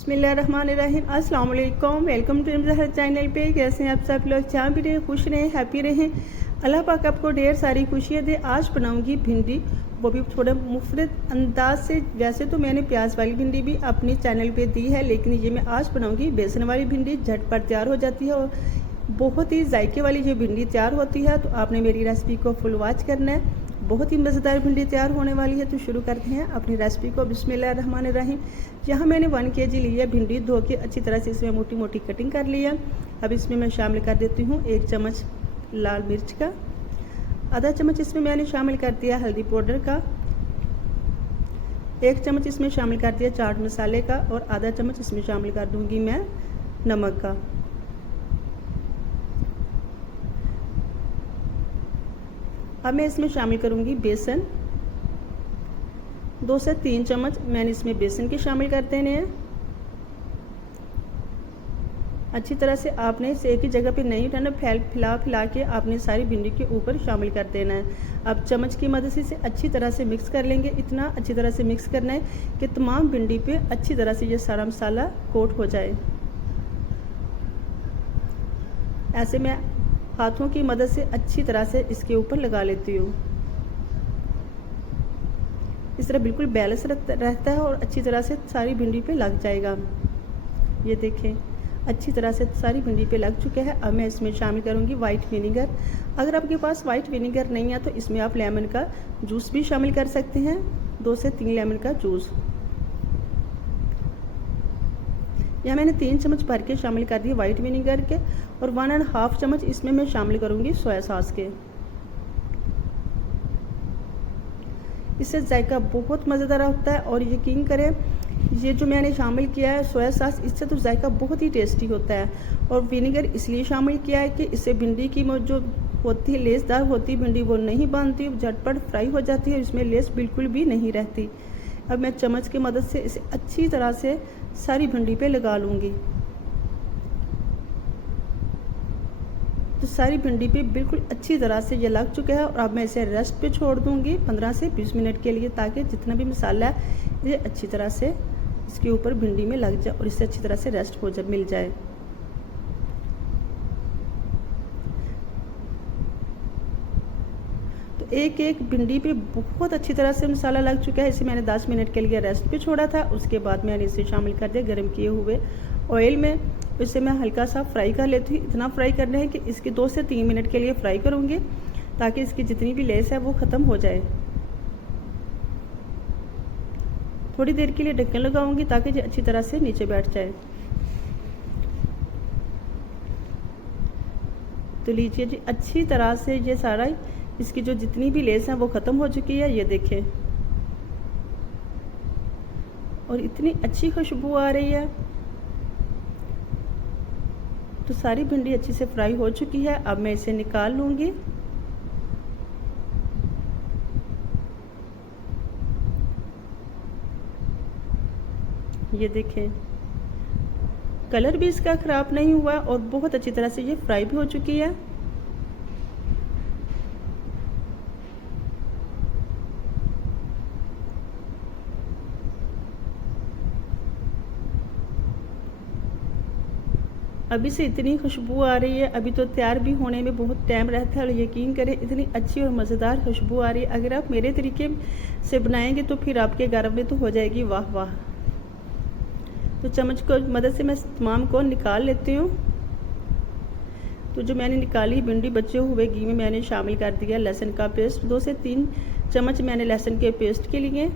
बिस्मिल्लाहिर्रहमानिर्रहीम। अस्सलाम वालेकुम। वेलकम टू ज़हर चैनल पे। कैसे हैं आप सब लोग? जहाँ भी रहें खुश रहें, हैप्पी रहें। अल्लाह पाक आपको ढेर सारी खुशियाँ दे। आज बनाऊंगी भिंडी, वो भी थोड़ा मुफरत अंदाज से। वैसे तो मैंने प्याज वाली भिंडी भी अपने चैनल पे दी है, लेकिन ये मैं आज बनाऊंगी बेसन वाली भिंडी। झटपट तैयार हो जाती है और बहुत ही जायके वाली ये भिंडी तैयार होती है। तो आपने मेरी रेसिपी को फुल वॉच करना है। बहुत ही मज़ेदार भिंडी तैयार होने वाली है। तो शुरू करते हैं अपनी रेसिपी को। बिस्मिल्लाहिर्रहमानिर्रहीम। यहाँ मैंने 1 kg ली है भिंडी, धो के अच्छी तरह से इसमें मोटी मोटी कटिंग कर ली है। अब इसमें मैं शामिल कर देती हूँ 1 चम्मच लाल मिर्च का, आधा चम्मच इसमें मैंने शामिल कर दिया हल्दी पाउडर का, 1 चम्मच इसमें शामिल कर दिया चाट मसाले का और आधा चम्मच इसमें शामिल कर दूंगी मैं नमक का। अब मैं इसमें शामिल करूंगी बेसन। 2 से 3 चम्मच मैंने इसमें बेसन के शामिल कर देने हैं। अच्छी तरह से आपने इसे एक ही जगह पे नहीं उठाना, फैला के आपने सारी भिंडी के ऊपर शामिल कर देना है। अब चम्मच की मदद से इसे अच्छी तरह से मिक्स कर लेंगे। इतना अच्छी तरह से मिक्स करना है कि तमाम भिंडी पे अच्छी तरह से ये सारा मसाला कोट हो जाए। ऐसे मैं हाथों की मदद से अच्छी तरह से इसके ऊपर लगा लेती हूँ। इस तरह बिल्कुल बैलेंस रहता है और अच्छी तरह से सारी भिंडी पे लग जाएगा। ये देखें, अच्छी तरह से सारी भिंडी पे लग चुके हैं। अब मैं इसमें शामिल करूँगी वाइट विनीगर। अगर आपके पास वाइट विनीगर नहीं है तो इसमें आप लेमन का जूस भी शामिल कर सकते हैं, 2 से 3 लेमन का जूस। यहाँ मैंने 3 चम्मच भर के शामिल कर दिए वाइट विनीगर के और 1.5 चम्मच इसमें मैं शामिल करूँगी सोया सॉस के। इससे जायका बहुत मज़ेदार होता है और यकीन करें ये जो मैंने शामिल किया है सोया सॉस, इससे तो जायका बहुत ही टेस्टी होता है। और विनेगर इसलिए शामिल किया है कि इससे भिंडी की जो होती है लेसदार होती है भिंडी, वो नहीं बनती, झटपट फ्राई हो जाती है, इसमें लेस बिल्कुल भी नहीं रहती। अब मैं चम्मच की मदद से इसे अच्छी तरह से सारी भिंडी पे लगा लूँगी। तो सारी भिंडी पे बिल्कुल अच्छी तरह से ये लग चुका है और अब मैं इसे रेस्ट पे छोड़ दूँगी 15 से 20 मिनट के लिए, ताकि जितना भी मसाला है ये अच्छी तरह से इसके ऊपर भिंडी में लग जाए और इससे अच्छी तरह से रेस्ट हो जाए, मिल जाए। तो एक भिंडी पे बहुत अच्छी तरह से मसाला लग चुका है। इसे मैंने 10 मिनट के लिए रेस्ट पे छोड़ा था। उसके बाद मैंने इसे शामिल कर दिया गर्म किए हुए ऑयल में। इसे मैं हल्का सा फ्राई कर लेती हूँ। इतना फ्राई करना है कि इसके 2 से 3 मिनट के लिए फ्राई करूँगी, ताकि इसकी जितनी भी लेस है वो ख़त्म हो जाए। थोड़ी देर के लिए ढक्कन लगाऊंगी ताकि ये अच्छी तरह से नीचे बैठ जाए। तो लीजिए जी, अच्छी तरह से ये सारा इसकी जो जितनी भी लेस है वो ख़त्म हो चुकी है, ये देखें। और इतनी अच्छी खुशबू आ रही है। तो सारी भिंडी अच्छी से फ्राई हो चुकी है। अब मैं इसे निकाल लूँगी। ये देखें, कलर भी इसका ख़राब नहीं हुआ और बहुत अच्छी तरह से ये फ्राई भी हो चुकी है। अभी से इतनी खुशबू आ रही है। अभी तो तैयार भी होने में बहुत टाइम रहता है और यकीन करें इतनी अच्छी और मज़ेदार खुशबू आ रही है। अगर आप मेरे तरीके से बनाएंगे तो फिर आपके घर में तो हो जाएगी वाह वाह। तो चम्मच को मदद से मैं तमाम को निकाल लेती हूँ। तो जो मैंने निकाली भिंडी बचे हुए घी में मैंने शामिल कर दिया लहसुन का पेस्ट। 2 से 3 चम्मच मैंने लहसुन के पेस्ट के लिए।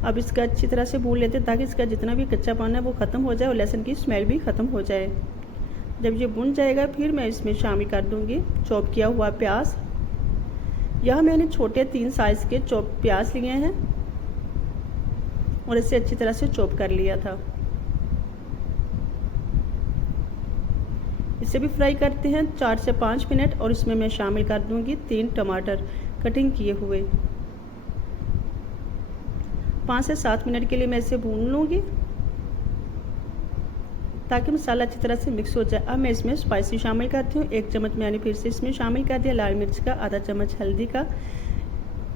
अब इसका अच्छी तरह से भून लेते हैं ताकि इसका जितना भी कच्चापन है वो ख़त्म हो जाए और लहसुन की स्मेल भी ख़त्म हो जाए। जब ये भुन जाएगा फिर मैं इसमें शामिल कर दूंगी चॉप किया हुआ प्याज। यह मैंने छोटे 3 साइज़ के चॉप प्याज लिए हैं और इसे अच्छी तरह से चॉप कर लिया था। इसे भी फ्राई करते हैं 4 से 5 मिनट और इसमें मैं शामिल कर दूंगी 3 टमाटर कटिंग किए हुए। 5 से 7 मिनट के लिए मैं इसे भून लूँगी ताकि मसाला अच्छी तरह से मिक्स हो जाए। अब मैं इसमें स्पाइसी शामिल करती हूँ। 1 चम्मच मैंने फिर से इसमें शामिल कर दिया लाल मिर्च का, आधा चम्मच हल्दी का,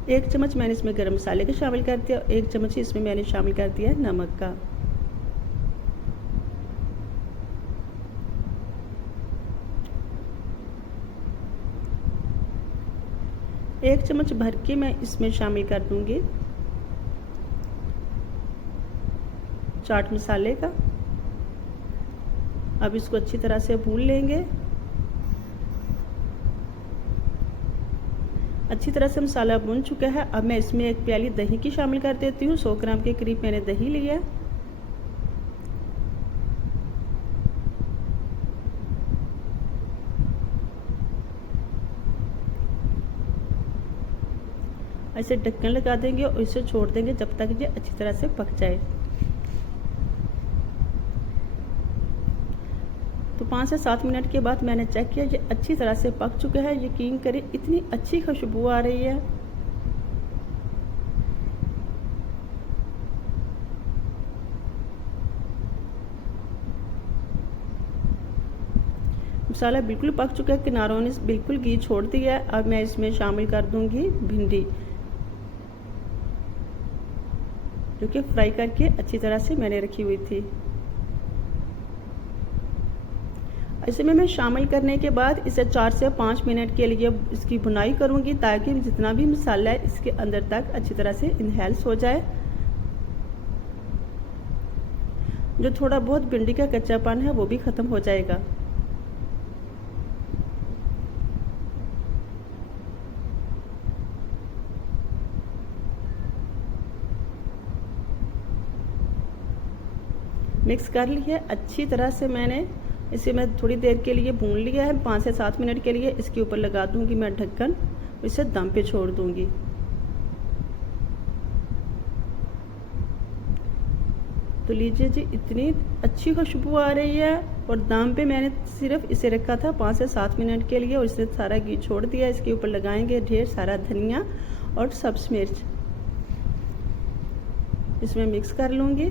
1 चम्मच मैंने इसमें गरम मसाले का शामिल कर दिया और 1 चम्मच इसमें मैंने शामिल कर दिया नमक का। 1 चम्मच भर के मैं इसमें शामिल कर दूंगी चाट मसाले का। अब इसको अच्छी तरह से भून लेंगे। अच्छी तरह से मसाला भून चुका है। अब मैं इसमें 1 प्याली दही की शामिल कर देती हूँ। 100 ग्राम के करीब मैंने दही लिया। ऐसे ढक्कन लगा देंगे और इसे छोड़ देंगे जब तक ये अच्छी तरह से पक जाए। तो 5 से 7 मिनट के बाद मैंने चेक किया, ये अच्छी तरह से पक चुका है। यकीन करें इतनी अच्छी खुशबू आ रही है। मसाला बिल्कुल पक चुका है, किनारों ने बिल्कुल घी छोड़ दिया है। अब मैं इसमें शामिल कर दूंगी भिंडी, जो कि फ्राई करके अच्छी तरह से मैंने रखी हुई थी। ऐसे में मैं शामिल करने के बाद इसे 4 से 5 मिनट के लिए इसकी भुनाई करूंगी, ताकि जितना भी मसाला है इसके अंदर तक अच्छी तरह से इनहेल्स हो जाए। जो थोड़ा बहुत भिंडी का कच्चापन है वो भी ख़त्म हो जाएगा। मिक्स कर लिया अच्छी तरह से। मैंने इसे मैं थोड़ी देर के लिए भून लिया है, 5 से 7 मिनट के लिए। इसके ऊपर लगा दूंगी मैं ढक्कन, इसे दम पे छोड़ दूंगी। तो लीजिए जी, इतनी अच्छी खुशबू आ रही है। और दम पे मैंने सिर्फ इसे रखा था 5 से 7 मिनट के लिए और इसने सारा घी छोड़ दिया। इसके ऊपर लगाएंगे ढेर सारा धनिया और सब्ज मिर्च। इसमें मिक्स कर लूँगी।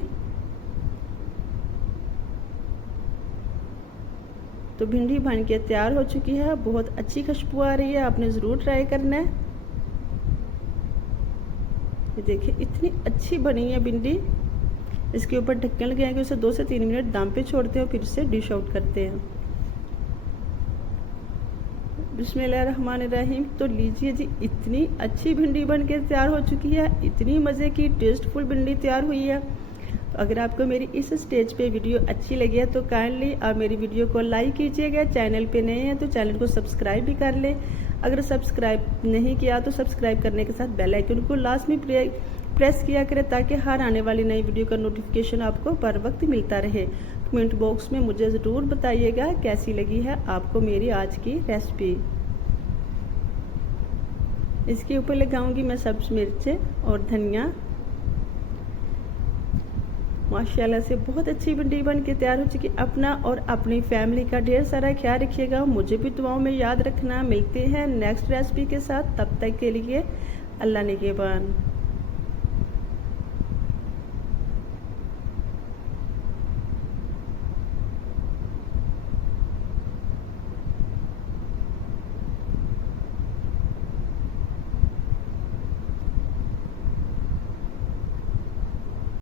तो भिंडी बन के तैयार हो चुकी है। बहुत अच्छी खुशबू आ रही है, आपने ज़रूर ट्राई करना है। ये देखिए इतनी अच्छी बनी है भिंडी। इसके ऊपर ढक्कन लगाएंगे, उसे 2 से 3 मिनट दम पे छोड़ते हैं, फिर उसे डिश आउट करते हैं। बिस्मिल्लाहिर्रहमानिर्रहीम। तो लीजिए जी, इतनी अच्छी भिंडी बन के तैयार हो चुकी है। इतनी मज़े की टेस्टफुल भिंडी तैयार हुई है। तो अगर आपको मेरी इस स्टेज पे वीडियो अच्छी लगी है तो काइंडली आप मेरी वीडियो को लाइक कीजिएगा। चैनल पे नए हैं तो चैनल को सब्सक्राइब भी कर लें। अगर सब्सक्राइब नहीं किया तो सब्सक्राइब करने के साथ बेल आइकन को लास्ट में प्रेस किया करें, ताकि हर आने वाली नई वीडियो का नोटिफिकेशन आपको बर वक्त मिलता रहे। कमेंट बॉक्स में मुझे ज़रूर बताइएगा कैसी लगी है आपको मेरी आज की रेसिपी। इसके ऊपर लगाऊंगी मैं सब्ज मिर्चें और धनिया। माशाल्लाह से बहुत अच्छी भिंडी बन के तैयार हो चुकी। अपना और अपनी फैमिली का ढेर सारा ख्याल रखिएगा। मुझे भी दुआओं में याद रखना। मिलते हैं नेक्स्ट रेसिपी के साथ, तब तक के लिए अल्लाह निगहबान।